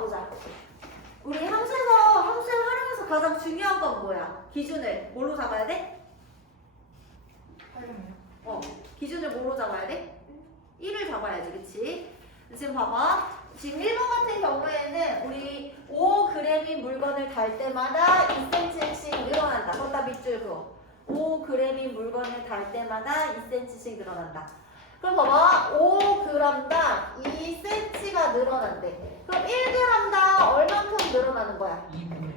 가보자. 우리 함수에서 함수를 활용해서 가장 중요한 건 뭐야? 기준을 뭘로 잡아야 돼? 활용해요. 어, 기준을 뭐로 잡아야 돼? 1을 잡아야지, 그치? 지금 봐봐. 지금 1번 같은 경우에는 우리 5g인 물건을 달 때마다 2cm씩 늘어난다. 거기다 밑줄 그어. 5g인 물건을 달 때마다 2cm씩 늘어난다. 그럼 봐봐. 5g당 2cm가 늘어난대. 그럼 1g당 얼만큼 늘어나는 거야? 2분의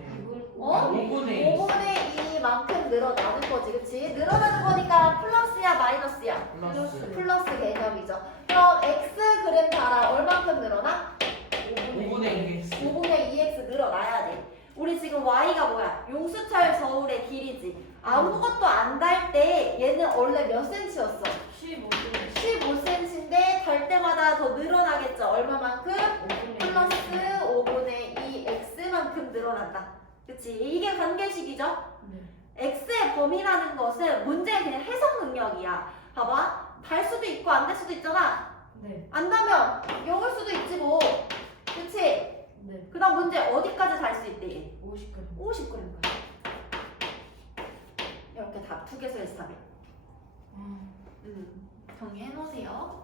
어? 5분의 5분의 2만큼 늘어나는 거지, 그치? 늘어나는 거니까 플러스야, 마이너스야? 플러스 플러스 개념이죠. 그럼 x 그램 달아 얼만큼 늘어나? 5분의 2x 5분의 2x 늘어나야 돼. 우리 지금 y가 뭐야? 용수철 저울의 길이지. 아무것도 안 달 때 얘는 원래 몇 cm였어? 15분. 15cm인데 달 때마다 더 늘어나겠죠. 얼마만큼? 5분의 플러스 5분의 2x만큼 늘어난다. 그치? 이게 관계식이죠? 네. x의 범위라는 것은 문제의 그냥 해석 능력이야. 봐봐. 달 수도 있고 안 될 수도 있잖아. 네. 안다면 0일 수도 있지 뭐. 그치? 네. 그 다음 문제 어디까지 달 수 있대? 50g. 50g까지. 이렇게 다 답이. 아, 음, 정리해 놓으세요.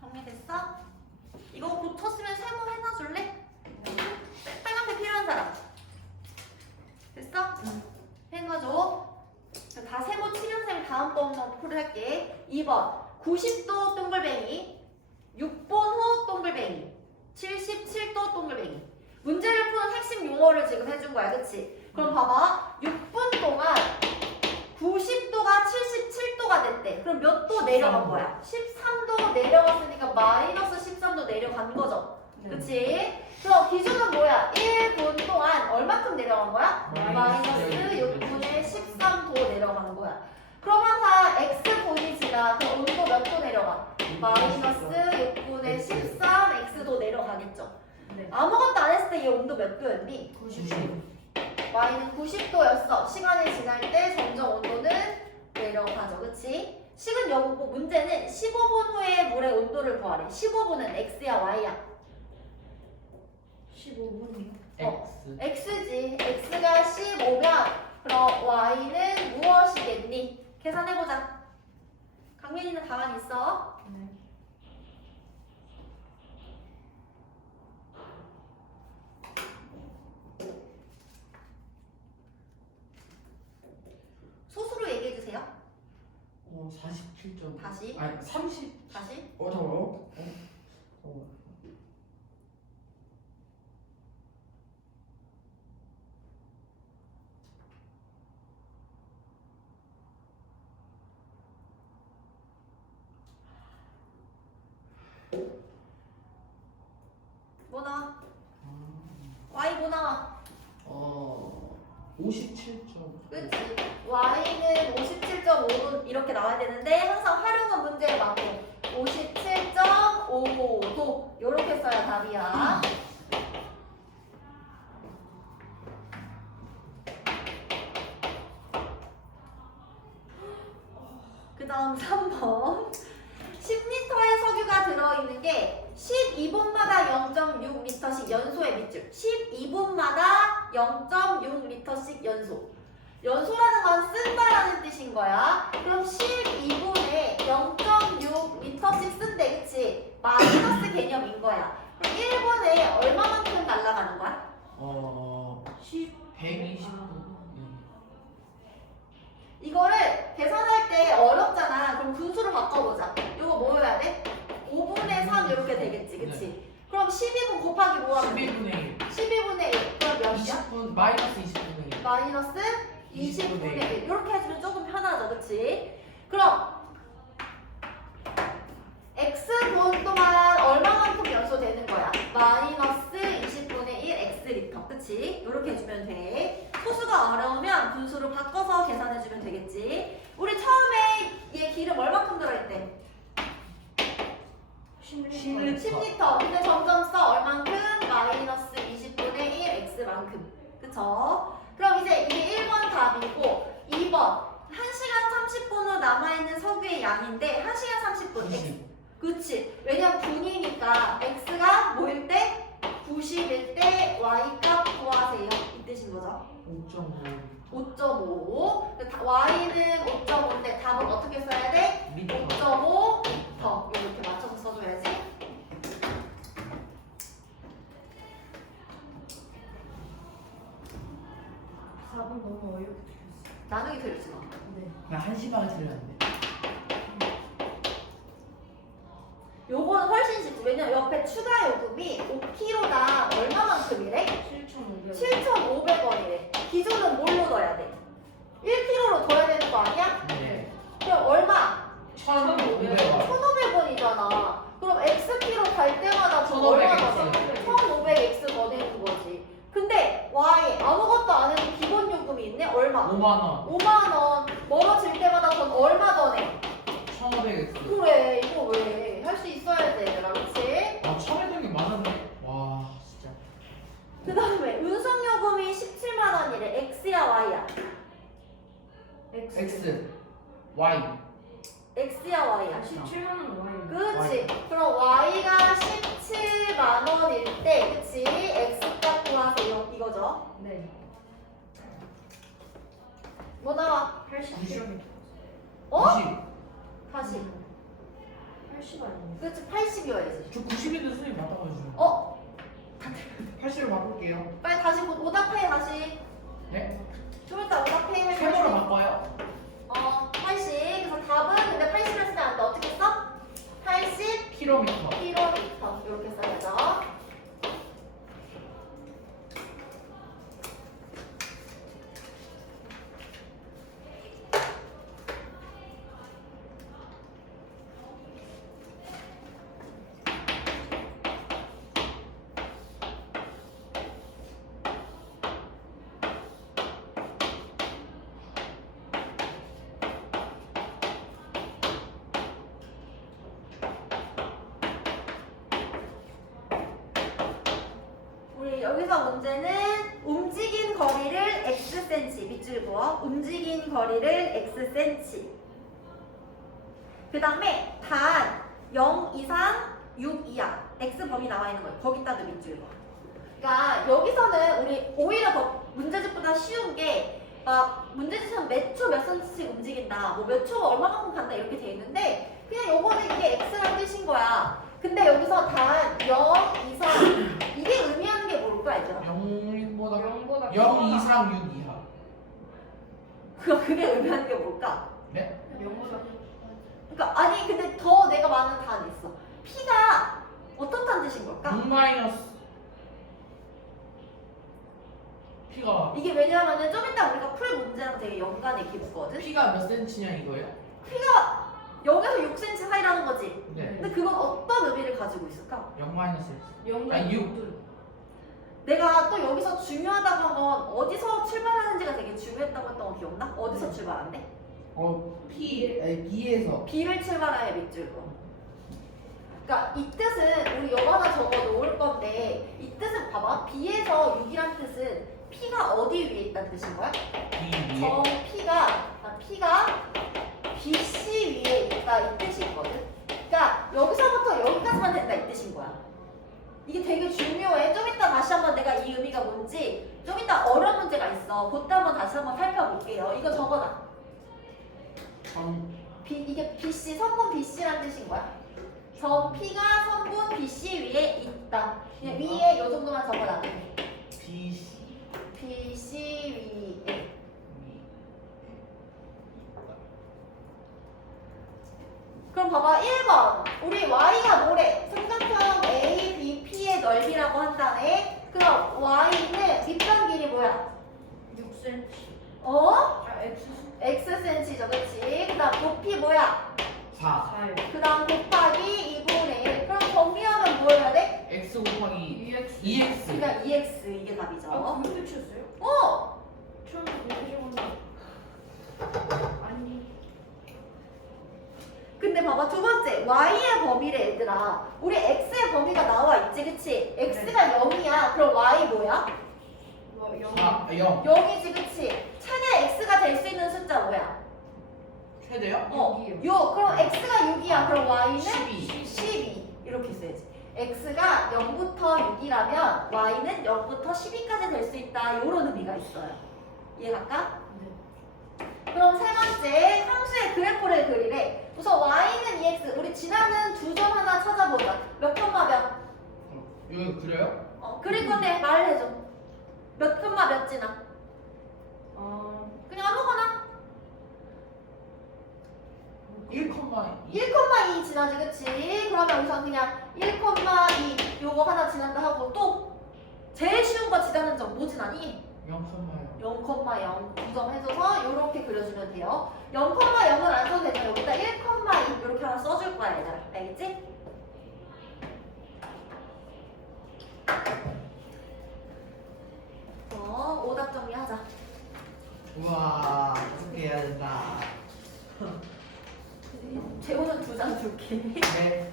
정리됐어? 이거 고쳤으면 세모 해놔줄래? 빨간색 필요한 사람. 됐어? 응. 해놔줘. 자, 다 세모 치면쌤 다음번 풀할게. 2번 90도 동글뱅이 6번 후 동글뱅이 77도 동글뱅이 문제를 푸는 핵심 용어를 지금 해준 거야 그치? 그럼 봐봐 6분 동안 90도가 77도가 됐대 그럼 몇 도 내려간 거야? 13도 내려갔으니까 마이너스 13도 내려간 거죠 네. 그치? 그럼 기준은 뭐야? 1분 동안 얼마큼 내려간 거야? 마이너스 6분의 13도 내려가는 거야. 그럼 항상 x 보이지나 그 온도 몇 도 내려가? 마이너스 6분의 13 x도 내려가겠죠. 네. 아무것도 안 했을 때이 온도 몇 도였니? 90. y는 90도였어. 시간이 지날 때 점점 온도는 내려가죠. 그치? 식은 여보고 문제는 15분 후에 물의 온도를 구하래. 15분은 x야 y야? 15분이요. 어. x x지. x가 15면 그럼 y는 무엇이겠니? 계산해보자. 강민이는 가만히 있어. 네. 소수로 얘기해 주세요. 어 47점 다시. 아니 30 다시. 어 잠깐만 어? 어? 잠깐만 뭐 나와? 아, y 뭐 나와? 어 57점 그치? y는 57.5도 이렇게 나와야 되는데 항상 활용은 문제에 맞고 57.5도 이렇게 써야 답이야. 그 다음 3번 10리터의 석유가 들어있는 게 12분마다 0.6리터씩 연소의 밑줄 12분마다 0.6리터씩 연소 연소라는 건 쓴다라는 뜻인 거야 그럼 12분에 0.6리터씩 쓴대 그치? 마이너스 개념인 거야 그럼 1분에 얼마만큼 날아가는 거야? 어 10. 120분 이거를 계산할 때 어렵잖아. 그럼 분수로 바꿔보자. 이거 뭐여야 돼? 5분의 3 이렇게 되겠지, 그치? 그럼 12분 곱하기 뭐 하면 돼? 11분의 1 12분의 1. 그럼 몇이야? 20분 마이너스 20분의 1 마이너스 20분의 1. 이렇게 해주면 조금 편하죠, 그치? 그럼 X분 동안 얼마만큼 연소되는 거야? 마이너스 20분의 1 X리터, 그치? 이렇게 해주면 돼. 소수가 어려우면 분수로 바꿔서 계산해주면 되겠지. 우리 처음에 얘 기름 얼마큼 들어있대? 10리터. 10리터. 근데 점점 써. 얼만큼? 마이너스 20분의 1 x만큼. 그쵸? 그럼 이제 이게 1번 답이고 2번 1시간 30분 후 남아있는 석유의 양인데 1시간 30분 x 그치. 왜냐면 분이니까 x가 뭐일 때? 90일 때 y값 구하세요. 이 뜻인 거죠. 5.5 5.5. y는 5.5인데 답은 어떻게 써야 돼? 리터 5.5 더. 이 나 한 시간을 들렸는데 요거는 훨씬 쉽지. 왜냐면 옆에 추가 요금이 5kg당 얼마만큼이래? 7,500원. 7,500원이래. 기준은 뭘로 넣어야 돼? 1kg로 둬야 되는 거 아니야? 네 그럼 얼마? 1,500원 1,500원이잖아. 그럼 X키로 갈 때마다 저 얼마 더 내? 1,500X 더 내는 거지. 근데 Y 아무것도 안 해도? 얼마? 5만 원 5만 원. 멀어질 때마다 전 얼마 더 내? 1,500X 그래, 이거 왜? 할 수 있어야 돼, 얘들아. 그치? 아 처음 했던 게 많았네 와 진짜 그 다음에 운송 요금이 17만 원이래. X야, Y야? X. X Y X야, Y야? 17만 원 Y. 그치? 그럼 Y가 17만 원일 때, 그치? X 값 구하세요. 이거죠? 네. 뭐 나와? 80. 어? 90 다시. 80 아니에요? 그치? 80이어야지. 저 90인데 선생님 맞다가지고 어? 80으로 바꿀게요 빨리 다시 오- 오답해, 다시. 네? 좀 이따 오답해. 해, 세모로 다시. 바꿔요 어, 80. 그래서 답은 근데 80을 쓰면 안 돼. 어떻게 써? 80 킬로미터 킬로미터. 이렇게 써야죠. 우리 여기서 문제는 움직인 거리를 x센치 밑줄 그어. 움직인 거리를 x센치. 그 다음에 단 0 이상 6 이하. X 범위 나와 있는 거예요. 거기다도 밑줄 그어. 그러니까 여기서는 우리 오히려 더 문제집보다 쉬운 게 막 문제집은 몇초몇 센치씩 움직인다. 뭐 몇 초 얼마만큼 간다. 이렇게 돼 있는데 그냥 요거는 이게 x라는 뜻인 거야. 근데 여기서 단 0 이상 이게 의미하는 게 뭘까 알죠? 0보다 0보다 0 이상 6 이하 그 그게 의미하는 게 뭘까? 네? 0보다 그러니까 아니 근데 더 내가 많은 단이 있어. P가 어떻다는 뜻인 걸까? 6 마이너스 P가 이게 왜냐하면은 좀 이따 우리가 풀 문제랑 되게 연관이 깊거든. P가 몇 센치냐 이거예요? 0에서 6cm 사이라는 거지. 네 근데 그건 어떤 의미를 가지고 있을까? 0 마이너스 0보다 아니, 육. 내가 또 여기서 중요하다고 한 건 어디서 출발하는지가 되게 중요했다고 했던 거 기억나? 어디서 네. 출발한대? 어 P 아니 B에서 B를 출발하여 밑줄고. 그러니까 이 뜻은 우리 여기 하나 적어 놓을 건데 이 뜻은 봐봐 B에서 6이란 뜻은 P가 어디 위에 있다는 뜻인 거야? B 저 위에 P가 아, P가 BC 위에 있다 이 뜻이 있거든. 그러니까 여기서부터 여기까지만 된다 이 뜻인 거야. 이게 되게 중요해. 좀 이따 다시 한번 내가 이 의미가 뭔지 좀 이따 어려운 문제가 있어. 그때 한번 다시 한번 살펴볼게요. 이거 적어놔. 전 B, 이게 BC 성분 BC라는 뜻인 거야. 점 P가 성분 BC 위에 있다. 그냥 위에 이 정도만 적어놔. B C BC 위에. 그럼 봐봐 1번 우리 y가 뭐래? 삼각형 ABP의 넓이라고 한 다음에 그럼 y는 밑변 길이 뭐야? 6cm. 어? 아, X xcm죠 그치? 그 다음 높이 뭐야? 4 4요. 그 다음 곱하기 2분의 1 그럼 정리하면 뭐 해야 돼? X 곱하기 EX. EX. 그러니까 EX 이게 답이죠. 아, 그거 끝이었어요? 어! 처음 그렇게 적었나? 아니. 근데 봐봐 두 번째 y의 범위래 얘들아. 우리 x의 범위가 나와 있지, 그치? x가 0이야. 그럼 y 뭐야? 뭐, 영. 아, 0. 0이지, 그치? 최대 x가 될 수 있는 숫자 뭐야? 최대요? 어, 육이요. 6. 그럼 x가 6이야. 그럼 y는 12. 12 이렇게 써야지. x가 0부터 6이라면 y는 0부터 12까지 될 수 있다. 이런 의미가 있어요. 이해할까? 네. 그럼 세 번째 함수의 그래프를 그리래. 우선 y는 ex. 우리 지나는 두 점 하나 찾아보자. 몇 콤마 몇? 여기 그려요? 어, 그릴 건데 말해줘. 몇 콤마 몇 지나? 어, 그냥 아무거나 1, 1,2 지나지, 그치? 그러면 우선 그냥 1,2 요거 하나 지난다 하고 또 제일 쉬운 거 지나는 점 뭐 지나니? 0, 0,0 두점 해줘서 이렇게 그려주면 돼요. 0,0은 안 써도 되죠. 여기다 1,2 이렇게 하나 써줄 거야, 얘들아. 알겠지? 어, 오답 정리하자. 우와, 어떻게 해야 된다. 재호는 두장 줄게. 네.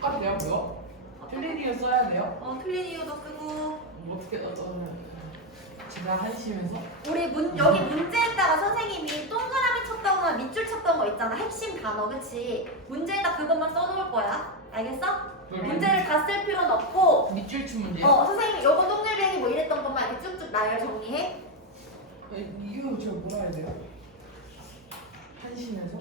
똑같네요, 그거? 틀린 이유 써야 돼요? 어, 틀린 이유도 쓰고. 어떻게, 어, 어, 제가 한심해서? 우리 문, 여기 문제에다가 선생님이 동그라미 쳤다거나 밑줄 쳤던 거 있잖아. 핵심 단어, 그치? 문제에다 그것만 써놓을 거야. 알겠어? 문제를 다 쓸 필요는 없고, 밑줄 친 문제요? 어, 선생님이 요거 동글뱅이 뭐 이랬던 것만 이렇게 쭉쭉 나열 정리해. 이거 제가 뭐라 해야 돼요? 한심해서?